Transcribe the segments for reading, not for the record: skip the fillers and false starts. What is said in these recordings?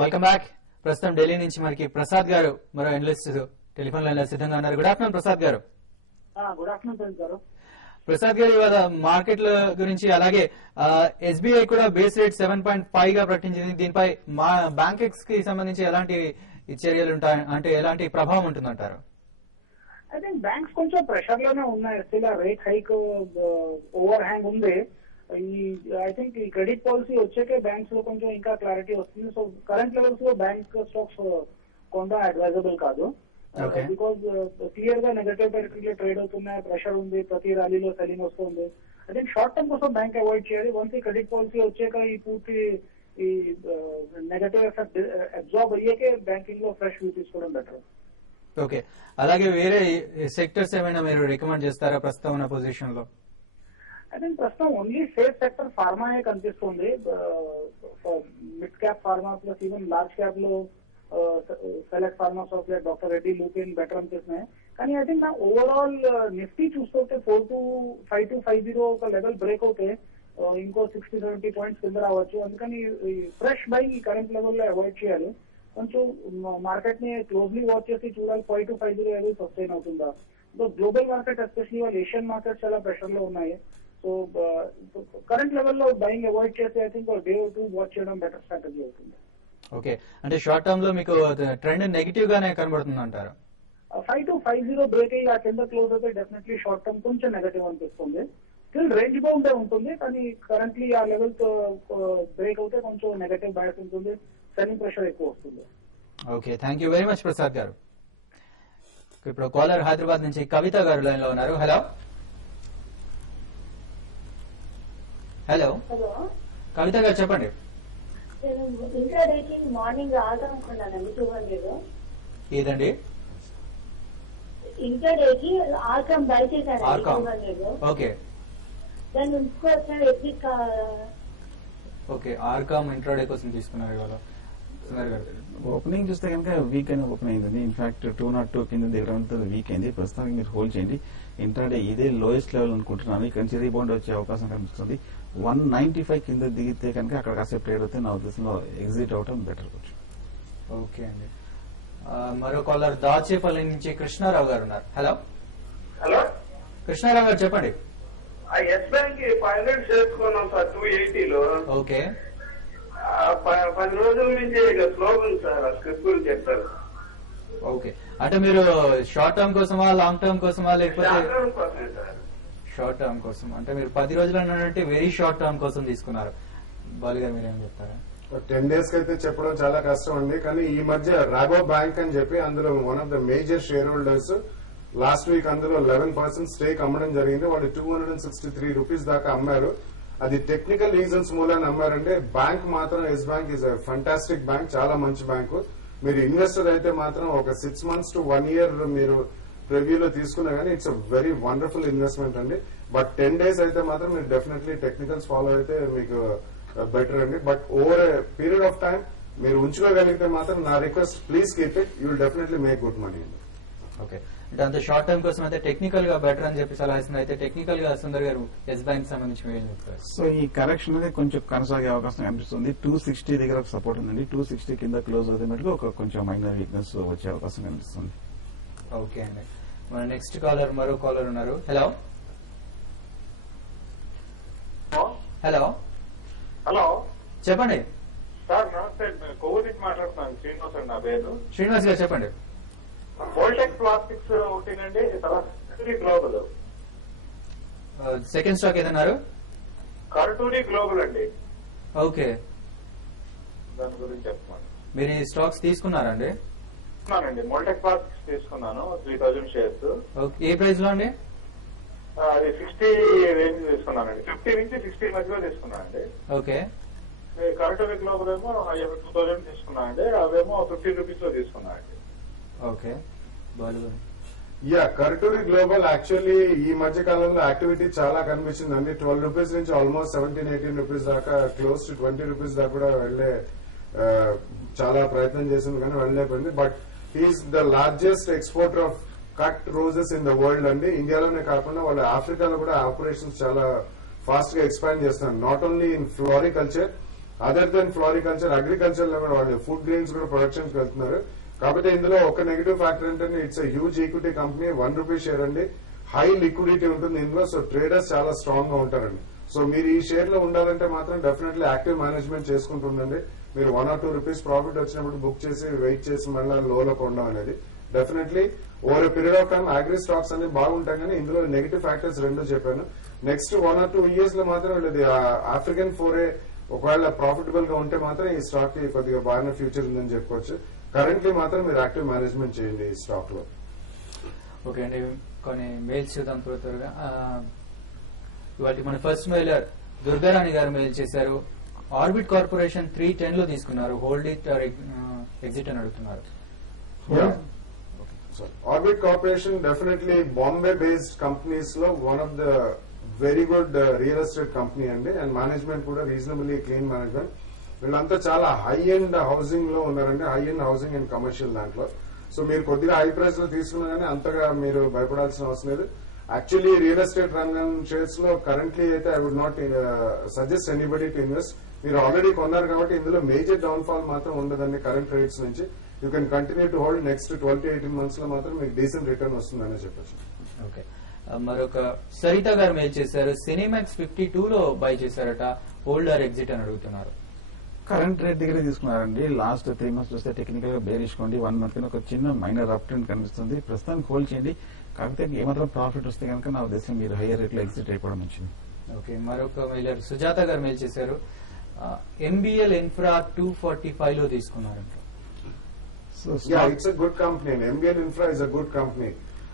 Welcome back. ప్రస్తుతం ఢిల్లీ నుంచి మనకి ప్రసాద్ గారు మరో ఎనలిస్ట్ టెలిఫోన్ లైన్ లో సిద్ధంగా ఉన్నారు. గుడ్ ఆఫ్టర్నూన్ ప్రసాద్ గారు. గుడ్ ఆఫ్టర్నూన్ గారు. ప్రసాద్ గారు, ఇవాళ మార్కెట్ల గురించి అలాగే ఎస్బీఐ కూడా బేస్ రేట్ 7.5 గా ప్రకటించింది. దీనిపై మా బ్యాంకెక్స్ కి సంబంధించి ఎలాంటి చర్యలు ఉంటాయి, అంటే ఎలాంటి ప్రభావం ఉంటుందంటారు? ఐ థింక్ బ్యాంక్స్ కొంచెం ప్రెషర్ లోనే ఉన్నాయి. Still rate hike over hang ఉంది. ఐ థింక్ ఈ క్రెడిట్ పాలసీ వచ్చాకే బ్యాంక్స్ లో కొంచెం ఇంకా క్లారిటీ వస్తుంది. సో కరెంట్ లెవెల్స్ లో బ్యాంక్ స్టాక్స్ కొంత అడ్వైజబుల్ కాదు. బికాస్ క్లియర్ గా నెగటివ్ టెరిటరీలో ట్రేడ్ అవుతున్నాయి, ప్రెషర్ ఉంది, ప్రతి ర్యాలీలో సెల్లింగ్ వస్తుంది. ఐ థింక్ షార్ట్ టర్మ్ కోసం బ్యాంక్ అవాయిడ్ చేయాలి. వన్స్ ఈ క్రెడిట్ పాలసీ వచ్చాక ఈ పూర్తి ఈ నెగటివ్ ఎఫెక్ట్ అబ్జార్బ్ అయ్యాకే బ్యాంకింగ్ లో ఫ్రెష్ వ్యూ తీసుకోవడం బెటర్. ఓకే, అలాగే వేరే సెక్టర్స్ ఏమైనా మీరు రికమెండ్ చేస్తారా ప్రస్తుతం ఉన్న పొజిషన్ లో? ఐ థింక్ ప్రస్తుతం ఓన్లీ సేఫ్ సెక్టర్ ఫార్మాయే కనిపిస్తుంది. Mid cap pharma plus even large cap లో select pharma of doctor Reddy, Lupin better అనిపిస్తున్నాయి. కానీ ఐ థింక్ నా ఓవరాల్ నిఫ్టీ చూస్తుంటే 4250 ఒక లెవెల్ బ్రేక్ అవుతే ఇంకో 60-70 పాయింట్స్ కింద రావచ్చు. అందుకని ఫ్రెష్ బైంగ్ ఈ కరెంట్ లెవెల్లో అవాయిడ్ చేయాలి. కొంచెం మార్కెట్ ని క్లోజ్లీ వాచ్ చేసి చూడాలి 5250 లెవెల్ సస్టైన్ అవుతుందా. సో గ్లోబల్ మార్కెట్ ఎస్పెషల్లీ వాళ్ళు ఏషియన్ మార్కెట్ చాలా ప్రెషర్ లో ఉన్నాయి. సో కరెంట్ లెవెల్లో బయింగ్ అవాయిడ్ చేసి I think day two watch చేయడం బెటర్ స్ట్రాటజీ అవుతుంది. ఓకే, అంటే షార్ట్ టర్మ్ లో మీకు ట్రెండ్ నెగిటివ్ గానే కనబడుతుంది అంటారు? 5250 బ్రేక్ అయ్యి ఆ కింద క్లోజ్ అయితే డెఫినెట్లీ షార్ట్ టర్మ్ కొంచెం నెగటివ్ అనిపిస్తుంది. స్టిల్ రేంజ్ బౌండే ఉంటుంది, కానీ కరెంట్లీ ఆ లెవెల్ బ్రేక్ అవుతే కొంచెం నెగటివ్ బయాస్ ఉంటుంది, సెల్లింగ్ ప్రెషర్ ఎక్కువ వస్తుంది. Okay, thank you very much Prasad గారు. ఇప్పుడు కాలర్ హైదరాబాద్ నుంచి కవిత గారు లైన్ లో ఉన్నారు. హలో హలో కవిత గారు చెప్పండి. మార్నింగ్ రాదనుకున్నానండి 200. ఏదండి? ఇంటర్డేకి ఆర్కమ్ బై చేశాను 200. ఓకే, దాన్ని ఉంచుకోవచ్చా ఎగ్జిట్? ఓకే, ఆర్కామ్ ఇంట్రాడే కోసం తీసుకున్నారు ఇవాళ. ఓపెనింగ్ చూస్తే కనుక వీక్ అని ఓపెన్ అయిందండి. ఇన్ఫాక్ట్ 202 కింద దగ్గర వీక్ అయింది. ప్రస్తుతానికి మీరు హోల్డ్ చేయండి. ఇంట్రాడే ఇదే లోయెస్ట్ లెవెల్ అనుకుంటున్నాను. ఇక్కడ నుంచి రీబౌండ్ వచ్చే అవకాశం కనిపిస్తుంది. 195 కింద దిగితే కనుక అక్కడ కాసేపు ట్రేడ్ అవుతే నా ఉద్దేశంలో ఎగ్జిట్ అవటం బెటర్. ఓకే అండి. మరో కాలర్ దాచేపల్లి నుంచి కృష్ణారావు గారు ఉన్నారు. హలో హలో కృష్ణారావు గారు చెప్పండి. ఎస్ బ్యాంక్ 500 చేసుకున్నాం సార్ 280లో. ఓకే, 10 రోజుల నుంచి స్లోగా ఉంది సార్. ఆ స్క్రిప్ట్ గురించి చెప్తారు. ఓకే, అంటే మీరు షార్ట్ టర్మ్ కోసమా లాంగ్ టర్మ్ కోసమా లేకపోతే? షార్ట్ టర్మ్ కోసం. అంటే మీరు 10 రోజులు అన్నట్టు వెరీ షార్ట్ టర్మ్ కోసం తీసుకున్నారు. బాలు గారు మీరేం చెప్తారా? 10 days కి అయితే చెప్పడం చాలా కష్టం అండి. కానీ ఈ మధ్య రాబో బ్యాంక్ అని చెప్పి అందులో one of the major share holders last week అందులో 11% స్టేక్ అమ్మడం జరిగింది. వాళ్ళు 263 రూపీస్ దాకా అమ్మారు. అది టెక్నికల్ రీజన్స్ మూలాన్ని అమ్మారంటే బ్యాంక్ మాత్రం yes bank is fantastic bank, చాలా మంచి బ్యాంకు. మీరు ఇన్వెస్టర్ అయితే మాత్రం ఒక 6 months to 1 year మీరు ప్రివ్యూలో తీసుకున్నా కానీ it's a very wonderful investment అండి. బట్ 10 days అయితే మాత్రం మీరు డెఫినెట్లీ టెక్నికల్స్ ఫాలో అయితే మీకు బెటర్ అండి. But over a period of time మీరు ఉంచుకోగలిగితే మాత్రం నా request, please keep it, you will definitely make good money అండి. ఓకే, అంటే అంత షార్ట్ టర్మ్ కోసం అయితే టెక్నికల్ గా బెటర్ అని చెప్పి సలహా ఇస్తుంది. అయితే టెక్నికల్ గా సుందర్ గారు ఎస్ బ్యాంక్ సంబంధించి ఏం చెప్తారు? సో ఈ కరెక్షన్ అనేది కొంచెం కొనసాగే అవకాశం కనిపిస్తుంది. 260 దగ్గర సపోర్ట్ ఉందండి. 260 కింద క్లోజ్ అవుతున్నట్టుగా ఒక కొంచెం మైనర్ వీక్నెస్ వచ్చే అవకాశం కనిపిస్తుంది. ఓకే అండి. మన నెక్స్ట్ కాలర్ మరో కాలర్ ఉన్నారు. హలో హలో హలో చెప్పండి సార్. నమస్తే, కోవిడ్ నుంచి మాట్లాడుతున్నాను. శ్రీనివాస్ అండి నా పేరు. శ్రీనివాస్ గారు చెప్పండి. వోల్టెక్ ప్లాస్టిక్స్ ఒకటినండి, కర్టూరి గ్లోబల్. సెకండ్ స్టాక్ ఏదన్నారు? కర్టూరి గ్లోబల్ అండి. ఓకే, దాని గురించి చెప్తున్నాను. మీరు ఈ స్టాక్స్ తీసుకున్నారండి? తీసుకున్నానండి, వోల్టెక్ ప్లాస్టిక్స్ తీసుకున్నాను 3000 షేర్స్. ఏ ప్రైస్ లో అండి? అది 60 రేంజ్ తీసుకున్నానండి. 50 నుంచి 60 మధ్యలో తీసుకున్నానండి. ఓకే, కర్టూరి గ్లోబల్ ఏమో 2000 తీసుకున్నానండి. అవేమో 50 రూపీస్ లో తీసుకున్నానండి. Okay, Balu. Yeah, Karturi global actually ఈ మధ్య కాలంలో యాక్టివిటీ చాలా కనిపించిందండి. 12 రూపీస్ నుంచి ఆల్మోస్ట్ 17-18 రూపీస్ దాకా, క్లోజ్ టు 20 రూపీస్ దాకా కూడా వెళ్లే చాలా ప్రయత్నం చేసింది కానీ వెళ్ళలేకపోయింది. But he is the largest exporter of cut roses in the world అండి. ఇండియాలోనే కాకుండా వాళ్ళు ఆఫ్రికాలో కూడా ఆపరేషన్స్ చాలా ఫాస్ట్ గా ఎక్స్పాండ్ చేస్తున్నారు. Not only in floriculture, other than floriculture, agriculture లో వాళ్ళు ఫుడ్ గ్రెయిన్స్ కూడా ప్రొడక్షన్ వెళ్తున్నారు. కాకపోతే ఇందులో ఒక నెగిటివ్ ఫ్యాక్టర్ ఏంటంటే it's huge equity company, ₹1 share అండి, హై లిక్విడిటీ ఉంటుంది ఇందులో. సో ట్రేడర్స్ చాలా స్ట్రాంగ్ గా ఉంటారండి. సో మీరు ఈ షేర్ లో ఉండాలంటే మాత్రం డెఫినెట్లీ యాక్టివ్ మేనేజ్మెంట్ చేసుకుంటుండండి. మీరు ₹1 or ₹2 ప్రాఫిట్ వచ్చినప్పుడు బుక్ చేసి వెయిట్ చేసి మళ్ళీ లోలో కొనడం అనేది definitely over period of time agri stocks అనేవి బాగుంటాయి. కానీ ఇందులో నెగిటివ్ ఫ్యాక్టర్స్ రెండు చెప్పాను. నెక్స్ట్ 1 or 2 years లో మాత్రం వీళ్ళది ఆఫ్రికన్ ఫోరే ఒకవేళ ప్రాఫిటబుల్ గా ఉంటే మాత్రం ఈ స్టాక్ కి కొద్దిగా బాగా ఫ్యూచర్ ఉందని చెప్పుకోవచ్చు. కరెంట్లీ మాత్రం మీరు యాక్టివ్ మేనేజ్మెంట్ చేయండి ఈ స్టాక్ లో. ఓకే అండి, కొన్ని మెయిల్స్ చూద్దాం త్వరగా. ఇవాళ మన ఫస్ట్ మెయిలర్ దుర్గారాణి గారు మెయిల్ చేశారు. ఆర్బిట్ కార్పొరేషన్ 310 లో తీసుకున్నారు, హోల్డ్ ఇట్ ఆర్ ఎగ్జిట్ అని అడుగుతున్నారు. Orbit corporation definitely Bombay based companies లో one of the very good real estate company అండి. అండ్ మేనేజ్మెంట్ కూడా రీజనబుల్లీ క్లీన్ మేనేజ్మెంట్. వీళ్ళంతా చాలా హై ఎండ్ హౌసింగ్ లో ఉన్నారండి, high end housing and commercial దాంట్లో. సో మీరు కొద్దిగా హై ప్రైస్ లో తీసుకున్నా కానీ అంతగా మీరు భయపడాల్సిన అవసరం లేదు. యాక్చువల్లీ రియల్ ఎస్టేట్ రంగం షేర్స్ లో కరెంట్లీ అయితే I would not suggest anybody to invest. మీరు ఆల్రెడీ కొన్నారు కాబట్టి ఇందులో మేజర్ డౌన్ ఫాల్ మాత్రం ఉండదండి కరెంట్ రేట్స్ నుంచి. You can continue to hold. Next 12 to 18 months లో మాత్రం మీకు డీసెంట్ రిటర్న్ వస్తుందని చెప్పచ్చు. ఓకే, మరొక సరిత గారు మెయిల్ చేశారు. సినిమాక్స్ 52 లో బై చేశారట, హోల్డ్ ఆర్ ఎగ్జిట్ అని అడుగుతున్నారు. కరెంట్ రేట్ దగ్గర తీసుకున్నారండి. లాస్ట్ 3 months చూస్తే టెక్నికల్ గా బేరిష్ కొండి 1 month కి ఒక చిన్న మైనర్ అప్ ట్రెండ్ కనిపిస్తుంది. ప్రస్తుతానికి హోల్డ్ చేయండి. కాకపోతే ఏమాత్రం ప్రాఫిట్ వస్తే కనుక నా ఉద్దేశం మీరు హైయర్ రేట్ లో ఎగ్జిట్ అయిపోవడం మంచిది. ఓకే, మరొక మెయిలర్ సుజాత గారు మెయిల్ చేశారు. ఎంబీఎల్ ఇన్ఫ్రా 245 లో తీసుకున్నారంట. It's a good company. MBL infra is a good company.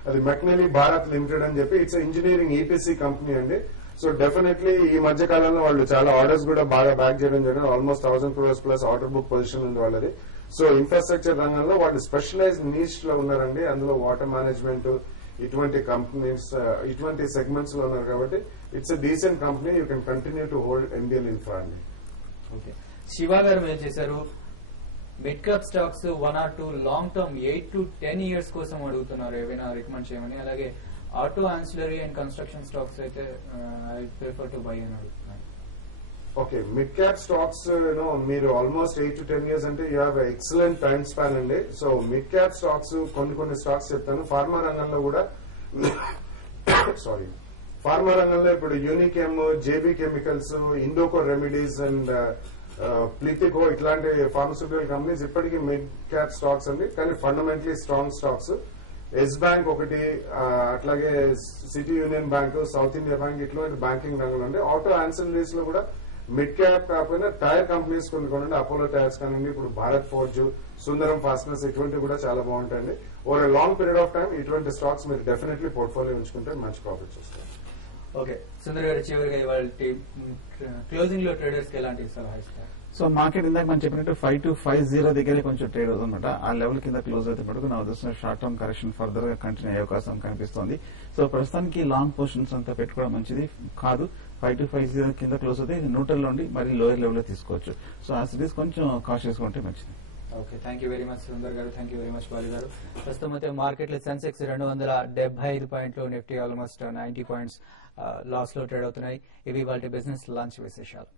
అది మెక్నలీ భారత్ లిమిటెడ్ అని చెప్పి ఇట్స్ ఇంజనీరింగ్ ఈపీసీ కంపెనీ అండి. సో డెఫినెట్లీ ఈ మధ్య కాలంలో వాళ్ళు చాలా ఆర్డర్స్ కూడా బాగా బ్యాక్ చేయడం జరిగింది. Almost 1000 crores plus order book position ఉంది వాళ్ళది. సో ఇన్ఫ్రాస్ట్రక్చర్ రంగంలో వాళ్ళు స్పెషలైజ్డ్ నీష్ లో ఉన్నారండి. అందులో వాటర్ మేనేజ్మెంట్ ఇటువంటి కంపెనీస్ ఇటువంటి సెగ్మెంట్స్ లో ఉన్నారు కాబట్టి it's a decent company. You can continue to hold MBL infra అండి. ఓకే, శివ గారు మెయిల్ చేశారు. Mid cap stocks 1 or 2 long term 8 to 10 years కోసం అడుగుతున్నారు, ఏమైనా రికమెండ్ చేయమని. అలాగే auto ancillary and construction stocks అయితే ఐ ప్రిఫర్ టు బై అని అడుగుతున్నాను. ఓకే, మిడ్ క్యాప్ స్టాక్స్ మీరు ఆల్మోస్ట్ 8 to 10 years అంటే you have excellent time span అండి. సో మిడ్ క్యాప్ స్టాక్స్ కొన్ని స్టాక్స్ చెప్తాను. ఫార్మా రంగంలో కూడా సారీ ఫార్మా రంగంలో ఇప్పుడు Unichem, JB chemicals, Indoco remedies and Plethico ఇట్లాంటి ఫార్మస్యూటికల్ కంపెనీస్ ఇప్పటికీ మిడ్ క్యాప్ స్టాక్స్ అండి. కానీ fundamentally strong stocks. Yes Bank ఒకటి, అట్లాగే city union bank, south India bank ఇట్లాంటి బ్యాంకింగ్ రంగంలో అండి. ఆటో ఆన్సిలరీస్ లో కూడా మిడ్ క్యాప్ కాకపోయినా టైర్ కంపెనీస్ కొన్ని అపోలో టైర్స్ కానివ్వండి, ఇప్పుడు భారత్ ఫోర్జ్, సుందరం ఫాస్టనర్స్ ఇటువంటివి కూడా చాలా బాగుంటాయండి. Over long period of time ఇటువంటి స్టాక్స్ మీరు డెఫినెట్లీ పోర్ట్ఫోలియో ఉంచుకుంటే మంచి ప్రాఫిట్స్ వస్తాయి. ఓకే, సుందర్ గారు చివరిగా ఇవాళ క్లోజింగ్ లో ట్రేడర్స్ కి ఎలాంటి సలహా ఇస్తారు? సో మార్కెట్ ఇందాక మనం చెప్పినట్టు 5250 దగ్గర కొంచెం ట్రేడ్ అవుతుందన్నమాట. ఆ లెవెల్ కింద క్లోజ్ అయితే మటుకు నా ఉద్దేశం షార్ట్ టర్మ్ కరెక్షన్ ఫర్దర్ గా కంటిన్యూ అయ్యే అవకాశం కనిపిస్తోంది. సో ప్రస్తుతానికి లాంగ్ పొజిషన్స్ అంతా పెట్టుకోవడం మంచిది కాదు. 5250 కింద క్లోజ్ అయితే న్యూట్రల్ లో ఉండి మరి లోయర్ లెవెల్ లో తీసుకోవచ్చు. సో ఆ సిరీస్ కొంచెం కాషియస్ గా ఉంటే మంచిది. Okay, thank you very much Sundar గారు, thank you very much Bali గారు. ప్రస్తుతం అయితే మార్కెట్ లో సెన్సెక్స్ 275 పాయింట్లు, నిఫ్టీ ఆల్మోస్ట్ 90 points లాస్ లో ట్రేడ్ అవుతున్నాయి. ఇవి వాళ్ళ బిజినెస్ లాంచ్ విశేషాలు.